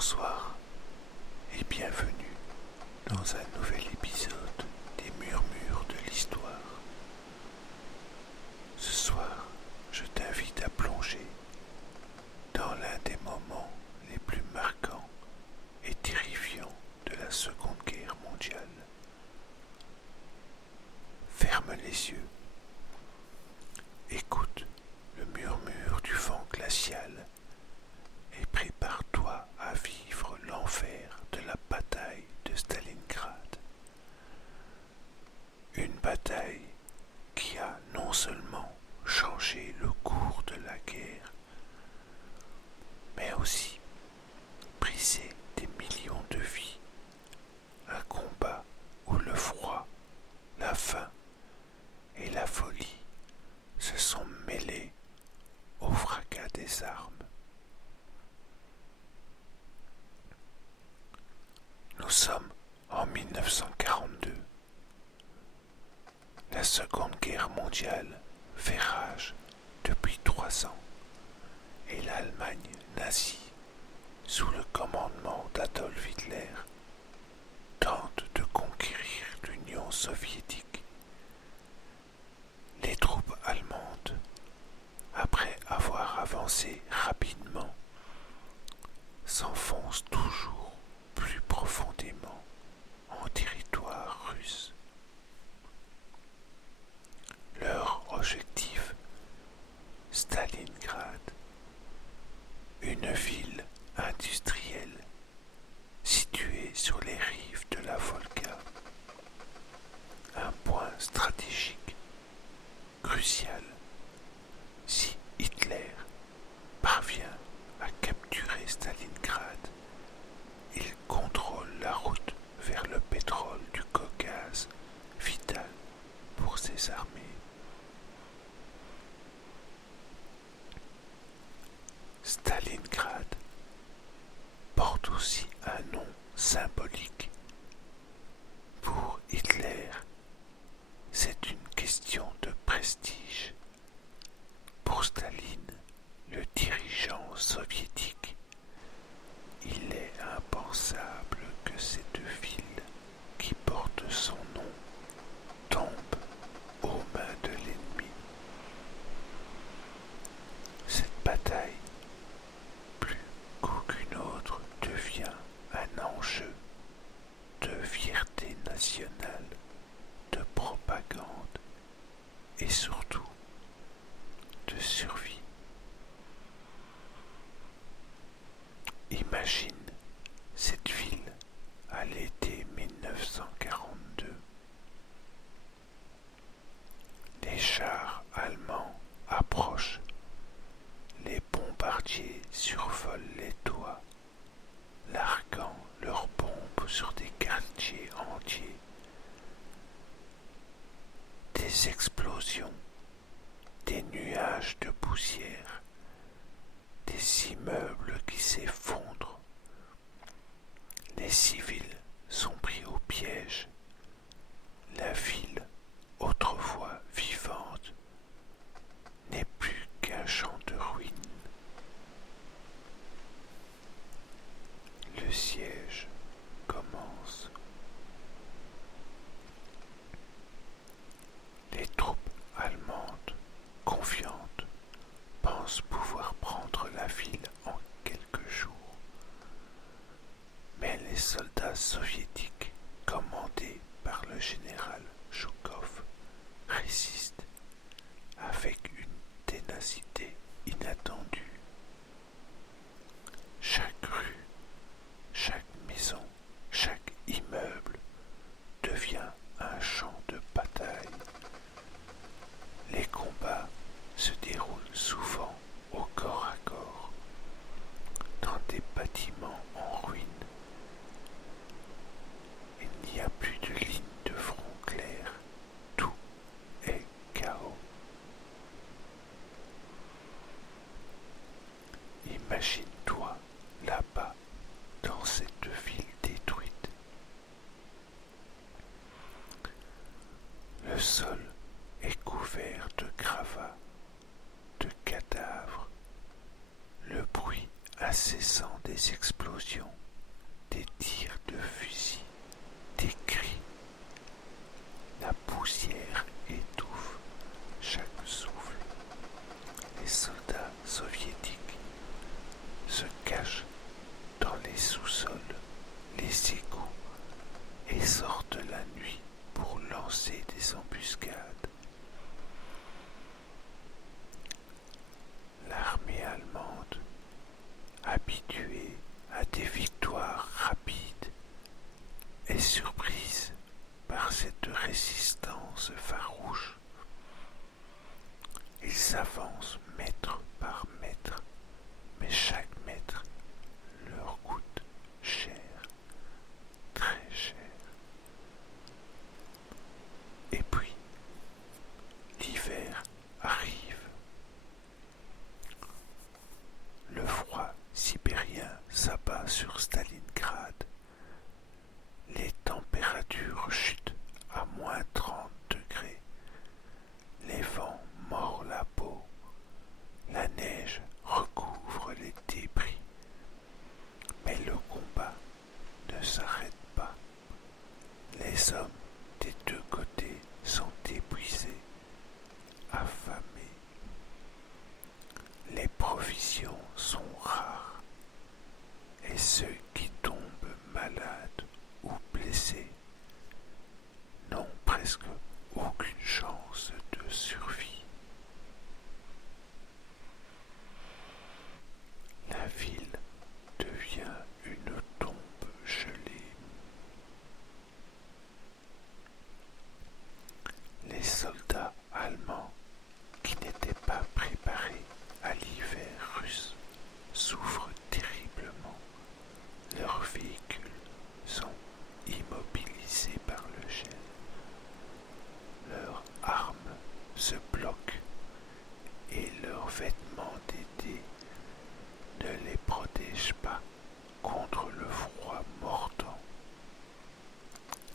Bonsoir et bienvenue dans un nouvel épisode des Murmures de l'Histoire. Ce soir, je t'invite à plonger dans l'un des moments les plus marquants et terrifiants de la Seconde Guerre mondiale. Ferme les yeux, écoute le murmure du vent glacial et prépare-toi à vivre l'enfer de la bataille de Stalingrad. Une bataille qui a non seulement changé le cours de la guerre, mais aussi brisé des millions de vies. Un combat où le froid, la faim et la folie se sont mêlés au fracas des armes. Nous sommes en 1942. La Seconde Guerre mondiale fait rage depuis 3 ans et l'Allemagne nazie, sous le commandement d'Adolf Hitler, tente de conquérir l'Union soviétique. Les troupes allemandes, après avoir avancé rapidement, s'enfoncent toujours plus profondément en territoire russe. Leur objectif, Stalingrad, une ville industrielle située sur les rives de la Volga, un point stratégique crucial. Si Hitler parvient à capturer Stalingrad, il contrôle la route vers le pétrole du Caucase, vital pour ses armées. Stalingrad porte aussi un nom symbolique. Pour Hitler, c'est une question de prestige. Pour Staline, le dirigeant soviétique, il est impensable que cette ville qui porte son nom tombe aux mains de l'ennemi. Cette bataille, plus qu'aucune autre, devient un enjeu de fierté nationale, de propagande et surtout de survie. Imagine cette ville à l'été 1942. Les chars allemands approchent, les bombardiers survolent les toits, larguant leurs bombes sur des quartiers entiers. Des explosions, des nuages de poussière, des immeubles qui s'effondrent. Les civils sont pris au piège. La ville, autrefois vivante, n'est plus qu'un champ de ruines. Le siège commence. Les troupes allemandes, confiantes, pensent pouvoir prendre la ville en quelques jours. Mais les soldats soviétiques, commandés par le général Zhukov, résistent avec une ténacité inattendue. Chaque rue, chaque maison, chaque immeuble devient un champ de bataille. Les combats se déroulent souvent au corps à corps, dans des bâtiments en ruine. Il n'y a plus de ligne de front claire, tout est chaos. Imagine-toi là-bas, dans cette ville détruite. Le sol est couvert de gravats, de cadavres. Le bruit incessant des explosions, des tirs de fusil, des cris. La poussière étouffe chaque souffle. Les soldats soviétiques se cachent dans les sous-sols, les égouts et sortent la nuit pour lancer des embuscades. L'armée allemande, habituée à des victoires rapides, est surprise par cette résistance farouche. Ils s'avancent mètre par mètre, mais chaque mètre leur coûte cher, très cher. Et puis, l'hiver arrive. Le froid sibérien s'abat sur Stalingrad. Les températures chutent à moins 30 degrés. Les vents mordent la peau. La neige recouvre les débris. Mais le combat ne s'arrête pas. Les hommes des deux côtés sont épuisés, affamés. Les provisions sont rares et ceux qui tombent malades ou blessés n'ont presque aucune chance de survie. La ville devient une tombe gelée. Les soldats allemands qui n'étaient pas préparés à l'hiver russe souffrent terriblement. Leurs véhicules sont immobilisés par le gel. Leurs armes se bloquent et leurs vêtements d'été ne les protègent pas contre le froid mordant.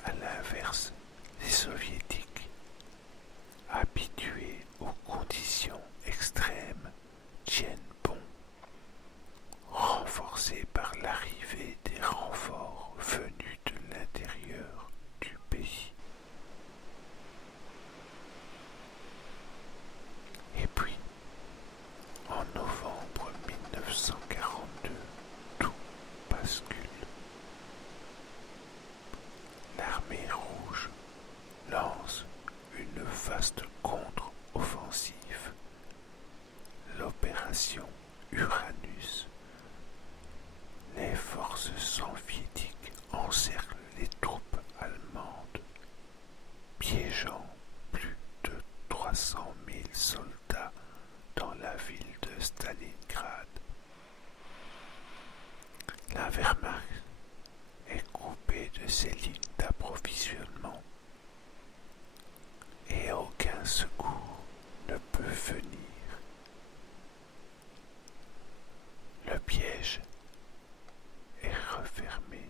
À l'inverse, les soviétiques, habitués aux conditions extrêmes, tiennent bon, renforcés par l'arrivée des renforts venus de l'intérieur du pays. Et puis, en novembre 1942, tout bascule. L'armée rouge lance une vaste contre-offensive, l'opération Uranus. Les forces soviétiques encerclent les troupes allemandes, piégeant plus de 300 000 soldats dans la ville de Stalingrad. La Wehrmacht est coupée de ses lignes d'approvisionnement et aucun secours ne peut venir. Le piège est refermé.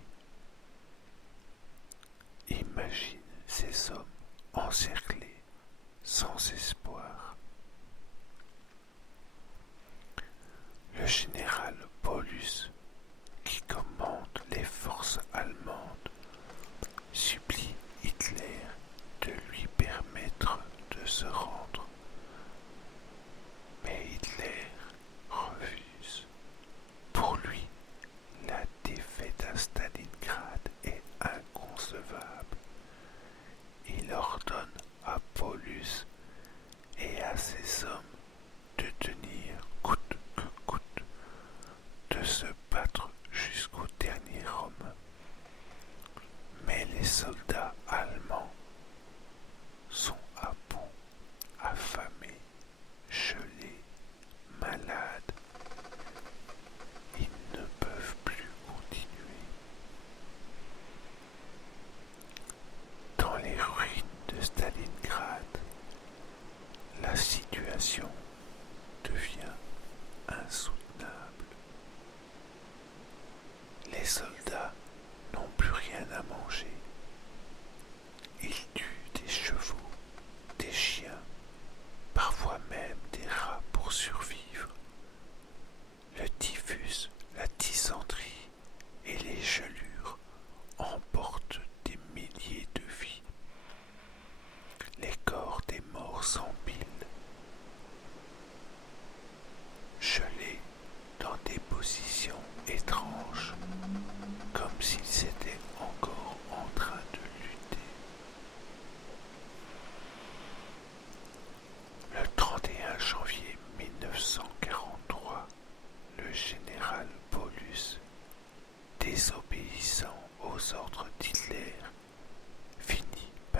Imagine ces hommes encerclés, sans espoir. Le général Paulus, qui commande les forces allemandes, supplie Hitler de lui permettre de se rendre. Mais Hitler refuse. Pour lui, la défaite à Stalingrad est inconcevable. Il ordonne à Paulus et à ses hommes de tenir coûte que coûte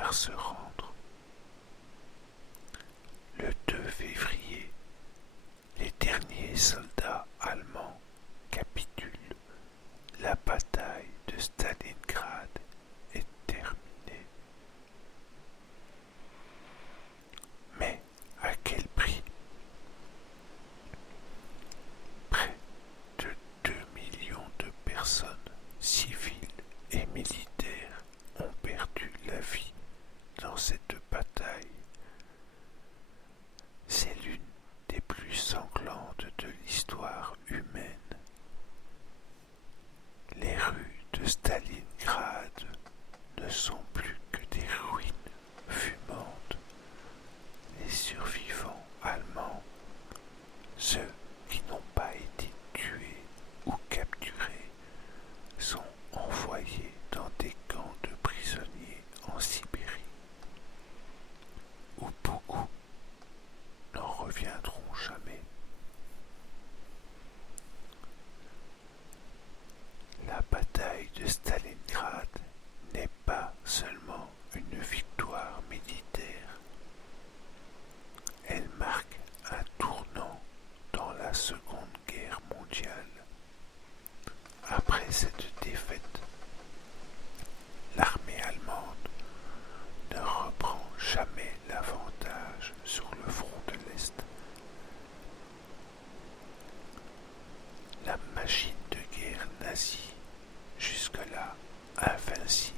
par se rendre. Le 2 février, les derniers soldats allemands capitulent. La bataille de Stalingrad est terminée. Mais à quel prix? Près de 2 millions de personnes, civiles et militaires, ont perdu la vie dans cette bataille. C'est l'une des plus sanglantes de l'histoire humaine. Les rues de Stalingrad ne sont plus que des ruines fumantes. Les survivants allemands, ceux qui n'ont pas été tués ou capturés, sont envoyés dans des camps de prisonniers en Sibérie, où beaucoup n'en reviendront jamais. La bataille de Stalingrad n'est pas seulement une victoire militaire, elle marque un tournant dans la Seconde Guerre mondiale. Après cette défaite, l'armée allemande ne reprend jamais l'avantage sur le front de l'Est. La machine de guerre nazie, jusque-là invincible,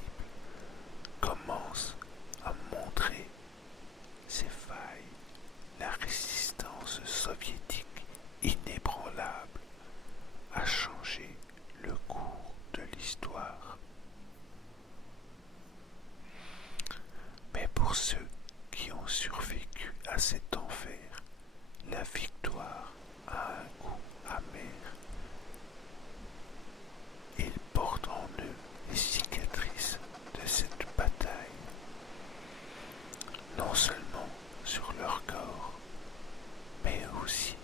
commence à montrer ses failles. La résistance soviétique inébranlable a changé le cours de l'histoire. Mais pour ceux qui ont survécu à cet enfer, la victoire a un goût amer. Ils portent en eux les cicatrices de cette bataille, non seulement sur leur corps, mais aussi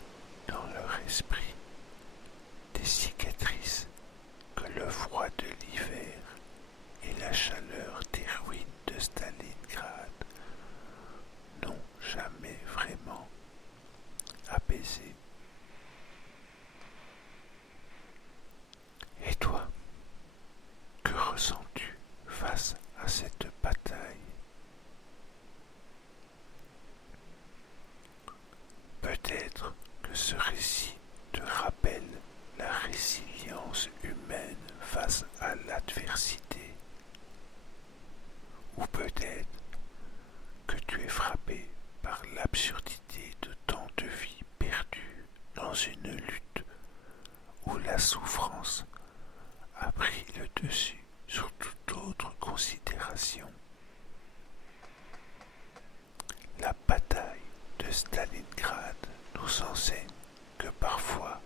dans leur esprit, des cicatrices que le froid de l'hiver et la chaleur des ruines de Stalingrad n'ont jamais vraiment apaisé. Et toi, que ressens-tu face à cette bataille? Peut-être que ce récit te rappelle la résilience humaine face à l'adversité, ou peut-être que tu es frappé par l'absurdité de tant de vies perdues dans une lutte où la souffrance a pris le dessus sur toute autre considération. La bataille de Stalingrad nous enseigne que parfois